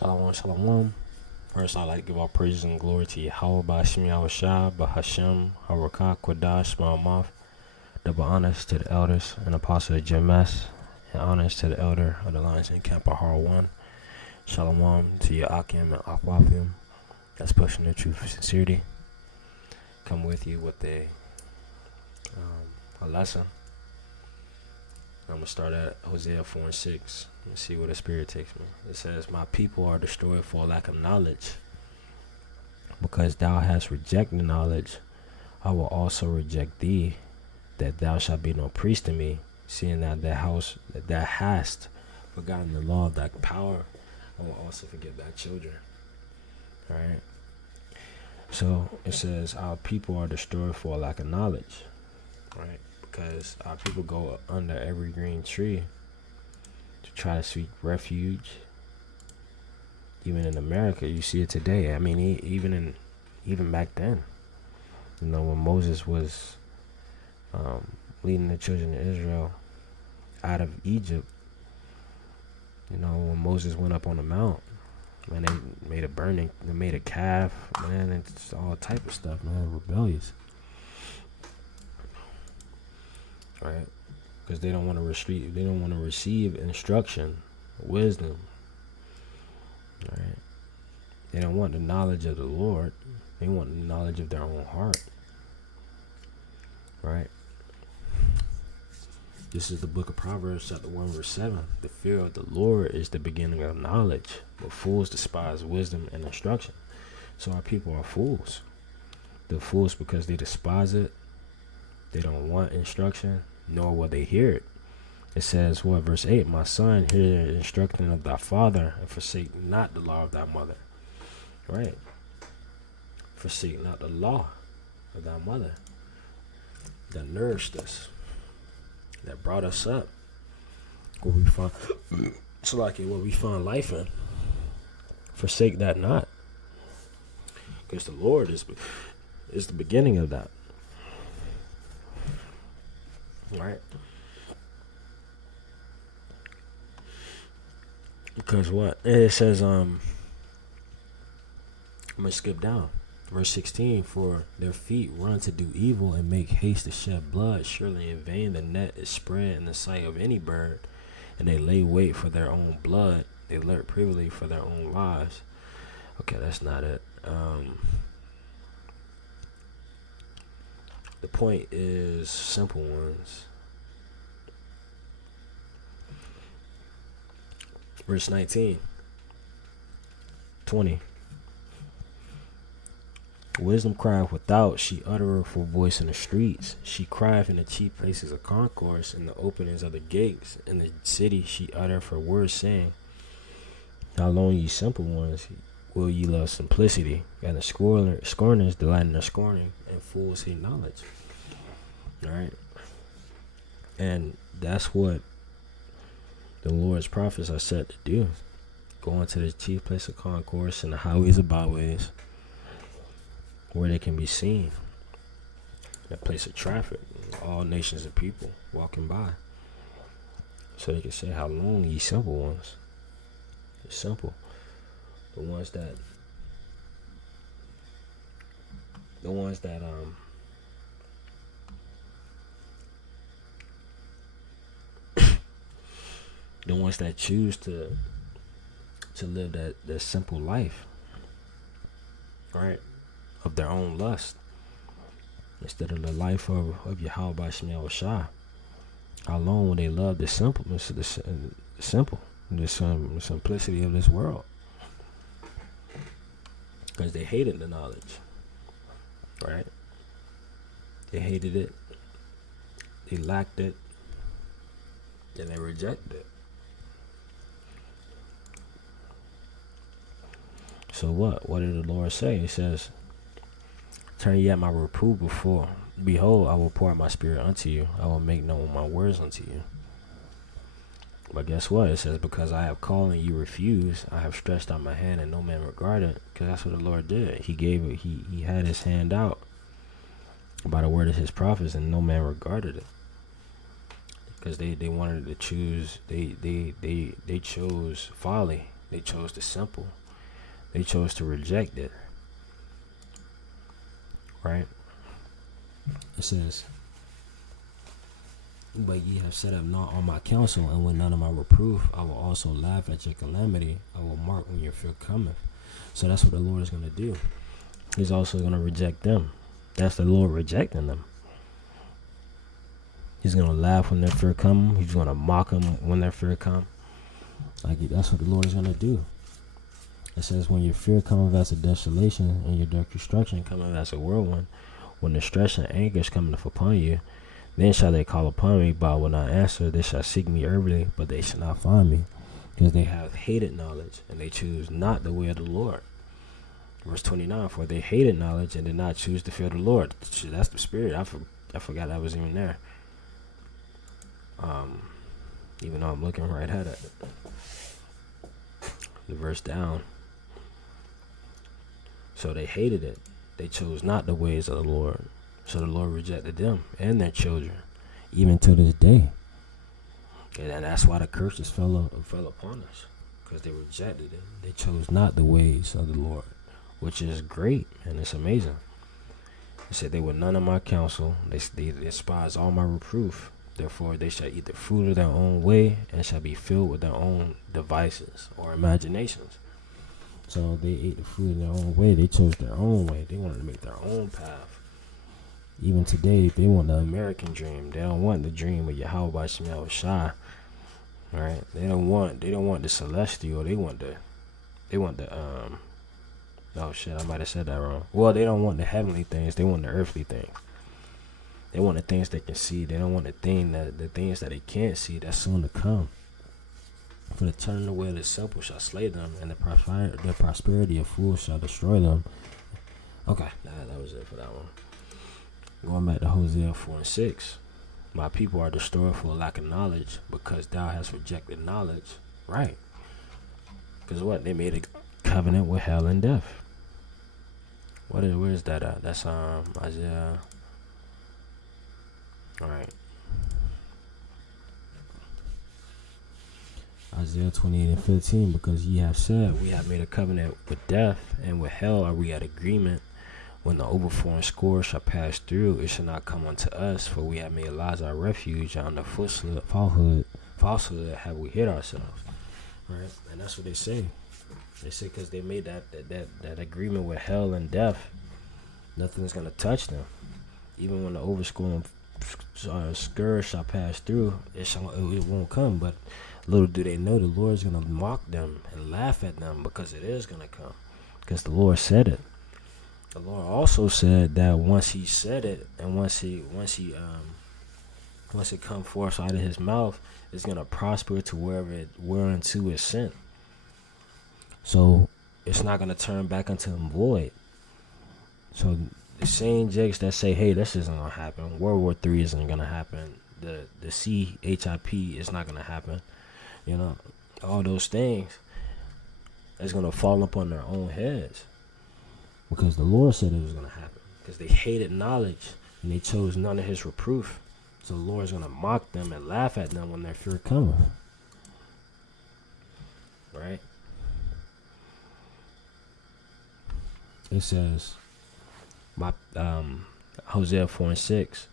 Shalom, shalom. First, I'd like to give all praises and glory to Yahweh, Ba'ashem Yahushua, Bahashem, Harakah, Kodash, Ma'amath. Double honors to the elders and apostle of Jemes, and honors to the elder of the Lions in Camp Ahar 1. Shalom to Ya'akim and Akwafim, that's pushing the truth of sincerity. Come with you with a lesson. I'm going to start at Hosea 4 and 6. Let's see where the Spirit takes me. It says, "My people are destroyed for lack of knowledge. Because thou hast rejected knowledge, I will also reject thee, that thou shalt be no priest to me, seeing that thou hast forgotten the law of thy power, I will also forget thy children." Alright? So it says, our people are destroyed for lack of knowledge. Right? Because our people go under every green tree to try to seek refuge. Even in America, you see it today. I mean, even back then, when Moses was leading the children of Israel out of Egypt, when Moses went up on the mount, man, they made a calf, man, it's all type of stuff, man, rebellious. Right? Because they don't want to receive instruction, wisdom. Right? They don't want the knowledge of the Lord. They want the knowledge of their own heart. Right? This is the book of Proverbs, chapter 1, verse 7. The fear of the Lord is the beginning of knowledge, but fools despise wisdom and instruction. So our people are fools. They're fools because they despise it. They don't want instruction, nor will they hear it. It says, verse 8, "My son, hear the instruction of thy father, and forsake not the law of thy mother." Right? Forsake not the law of thy mother that nourished us, that brought us up, where we find where we find life in. Forsake that not, because the Lord is the beginning of that. Right? Because what? It says, I'm going to skip down. Verse 16, "For their feet run to do evil and make haste to shed blood. Surely in vain the net is spread in the sight of any bird, and they lay wait for their own blood. They lurk privily for their own lives." Okay, that's not it. The point is simple ones. Verse 19, 20. "Wisdom crieth without, she uttereth her voice in the streets. She crieth in the chief places of concourse, in the openings of the gates. In the city she uttereth her words, saying, How long, ye simple ones, will ye love simplicity? And the scorners delight in their scorning, and fools hate knowledge." Alright? And that's what the Lord's prophets are set to do. Go into the chief place of concourse and the highways and byways, where they can be seen. That place of traffic, all nations of people walking by. So they can say, "How long, ye simple ones?" It's simple. The ones that the ones that choose to live that simple life, right, of their own lust, instead of the life of Yahweh Ba'ashem Yahushua. How long will they love the simpleness of the simplicity of this world? Because they hated the knowledge, right? They hated it, they lacked it, and they rejected it. So what? What did the Lord say? He says, "Turn ye at my reproof before. Behold, I will pour out my spirit unto you. I will make known my words unto you." But guess what? It says, "Because I have called and you refuse, I have stretched out my hand and no man regarded." Because that's what the Lord did. He gave it. He had his hand out by the word of his prophets, and no man regarded it. Because they wanted to choose. They chose folly They chose the simple. They chose to reject it. Right? It says, but ye have set up not on my counsel, and with none of my reproof, I will also laugh at your calamity. I will mark when your fear cometh. So that's what the Lord is going to do. He's also going to reject them. That's the Lord rejecting them. He's going to laugh when their fear comes. He's going to mock them when their fear comes. Like, that's what the Lord is going to do. It says, when your fear cometh as a desolation, and your dark destruction cometh as a whirlwind, when distress and anguish cometh upon you, then shall they call upon me, but I will not answer. They shall seek me early, but they shall not find me, because they have hated knowledge, and they choose not the way of the Lord. Verse 29, for they hated knowledge and did not choose to fear the Lord. That's the spirit. I forgot that was even there. Even though I'm looking right at it. The verse down. So they hated it. They chose not the ways of the Lord. So the Lord rejected them and their children, even to this day. And that's why the curses fell upon us, because they rejected it. They chose not the ways of the Lord, which is great and it's amazing. He said, they were none of my counsel. They despise all my reproof. Therefore they shall eat the fruit of their own way, and shall be filled with their own devices or imaginations. So they ate the fruit of their own way. They chose their own way. They wanted to make their own path. Even today, they want the American dream. They don't want the dream of Yahweh Shemel Shai. Right? They don't want the celestial. They want the oh shit, I might have said that wrong. Well, they don't want the heavenly things. They want the earthly things. They want the things they can see. They don't want the things that they can't see that's soon to come. For the turning away of the simple shall slay them, and the prosperity of fools shall destroy them. Okay, that was it for that one. Going back to Hosea 4:6. My people are destroyed for a lack of knowledge, because thou hast rejected knowledge. Right. Because what? They made a covenant with hell and death. Where is that at? That's Isaiah. Alright. Isaiah 28:15. Because ye have said, we have made a covenant with death, and with hell are we at agreement. When the overflowing scourge shall pass through, it shall not come unto us, for we have made lies our refuge, and on the falsehood have we hid ourselves. Right? And that's what they say. They say because they made that agreement with hell and death, nothing's going to touch them. Even when the overflowing scourge shall pass through, it won't come. But little do they know, the Lord's going to mock them and laugh at them, because it is going to come. Because the Lord said it. The Lord also said that once He said it, and once it come forth out of His mouth, it's gonna prosper to whereunto it's sent. So it's not gonna turn back unto Him void. So the same jakes that say, "Hey, this isn't gonna happen. World War III isn't gonna happen. The CHIP is not gonna happen." You know, all those things is gonna fall upon their own heads. Because the Lord said it was going to happen. Because they hated knowledge, and they chose none of His reproof. So the Lord is going to mock them and laugh at them when their fear cometh. Right? It says, Hosea 4:6,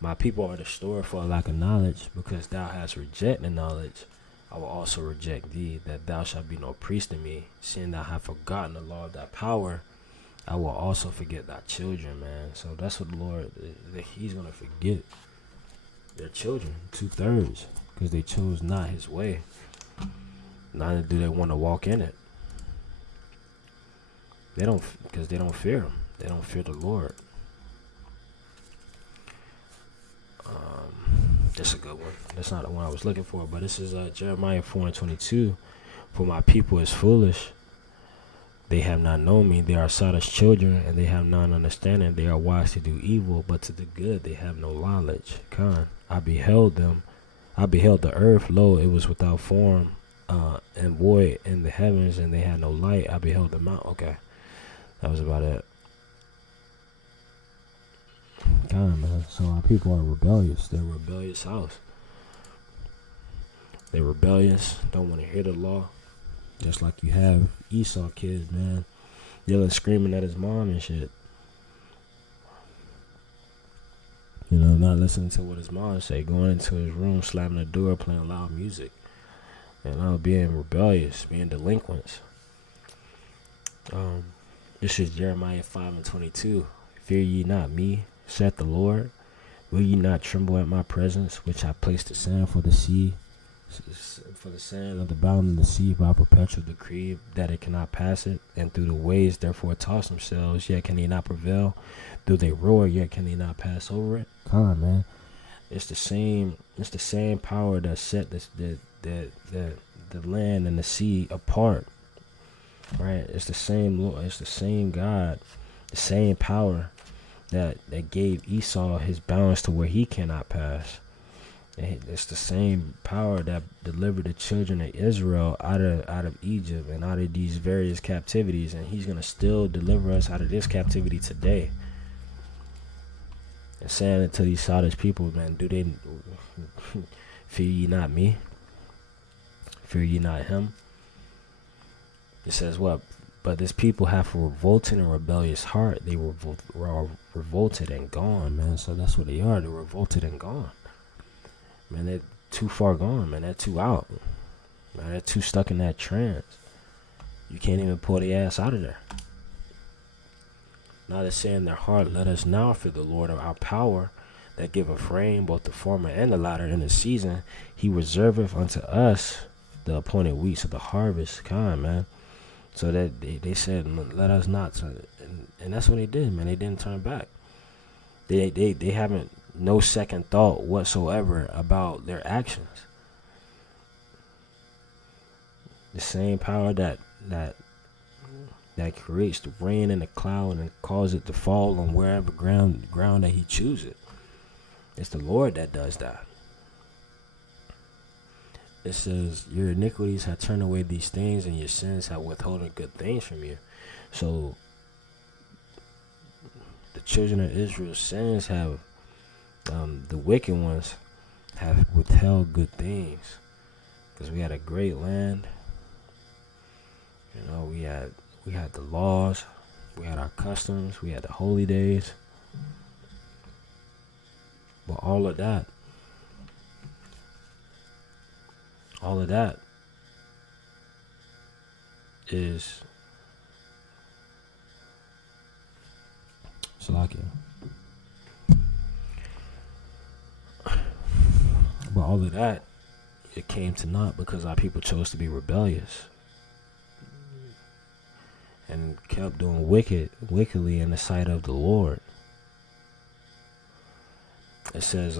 my people are destroyed for a lack of knowledge, because thou hast rejected knowledge. I will also reject thee, that thou shalt be no priest to me, seeing thou hast forgotten the law of thy power. I will also forget thy children, man. So that's what the Lord, He's going to forget their children, 2/3, because they chose not His way. Neither do they want to walk in it. Because they don't fear Him. They don't fear the Lord. That's a good one. That's not the one I was looking for, but this is Jeremiah 4:22. For my people is foolish. They have not known me. They are Sodom's children, and they have none understanding. They are wise to do evil, but to the good they have no knowledge. I beheld them. I beheld the earth. Lo, it was without form and void in the heavens, and they had no light. I beheld the mount. Okay, that was about it. Man. So our people are rebellious. They're a rebellious house. They're rebellious. Don't want to hear the law. Just like you have Esau kids, man, yelling, screaming at his mom and shit. You know, not listening to what his mom say, going into his room, slamming the door, playing loud music. You know, being rebellious, being delinquents. This is Jeremiah 5:22. Fear ye not me, saith the Lord. Will ye not tremble at my presence, which I placed the sand for the sea, for the sand of the bound of the sea by perpetual decree, that it cannot pass it, and through the waves therefore toss themselves, yet can they not prevail. Though they roar, yet can they not pass over it. Come on, man. It's the same power that set the land and the sea apart. Right? It's the same Lord, it's the same God, the same power that gave Esau his balance to where he cannot pass. And it's the same power that delivered the children of Israel out of Egypt and out of these various captivities, and he's gonna still deliver us out of this captivity today. And saying it to these Scottish people, man, do they fear ye not me? Fear ye not him? It says what? But this people have a revolted and rebellious heart. They were revolted and gone, man. So that's what they are. They're revolted and gone. Man, they're too far gone, man. They're too out. Man, they're too stuck in that trance. You can't even pull the ass out of there. Now they say in their heart, let us now fear the Lord of our power, that giveth rain, both the former and the latter in the season. He reserveth unto us the appointed weeks of the harvest. Kind, man. So that they said, let us not. And that's what they did, man. They didn't turn back. They haven't no second thought whatsoever about their actions. The same power that creates the rain and the cloud and cause it to fall on wherever ground that he chooses. It's the Lord that does that. It says, your iniquities have turned away these things, and your sins have withholden good things from you. So the children of Israel's sins have, the wicked ones have withheld good things. Because we had a great land. You know, we had the laws, we had our customs, we had the holy days. But all of that is Salakia. But all of that, it came to naught because our people chose to be rebellious and kept doing wickedly in the sight of the Lord. It says,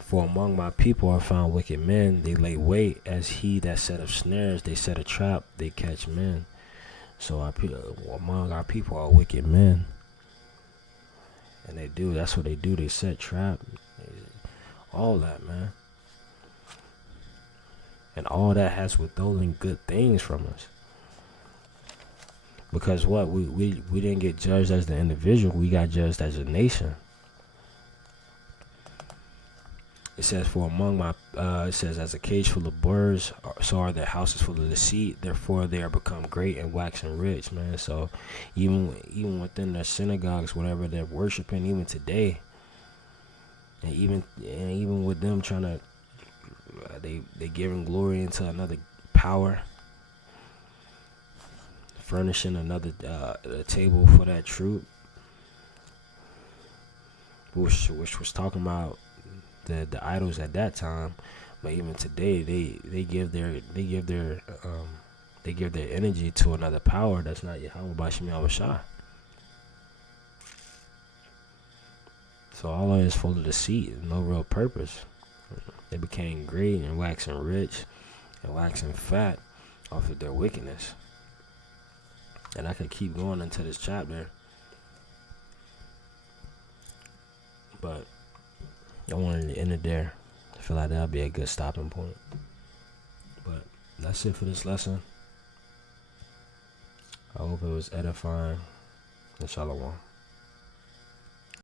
for among my people are found wicked men. They lay wait as he that set up snares. They set a trap. They catch men. So among our people are wicked men. And that's what they do. They set trap. All that, man. And all that has withholding good things from us. Because what? We didn't get judged as the individual. We got judged as a nation. It says, for among my, it says, as a cage full of birds, so are their houses full of deceit. Therefore they are become great and waxing rich, man. So even within their synagogues, whatever they're worshiping, even today, and even with them trying to, they giving glory into another power, furnishing another a table for that troop, which was talking about the idols at that time. But even today, they give their energy to another power that's not Yahweh Bashim Yahushua. So all of it is full of deceit and no real purpose. They became great and waxing rich and waxing fat off of their wickedness. And I could keep going into this chapter, but I wanted to end it there. I feel like that'll be a good stopping point. But that's it for this lesson. I hope it was edifying. And shalom.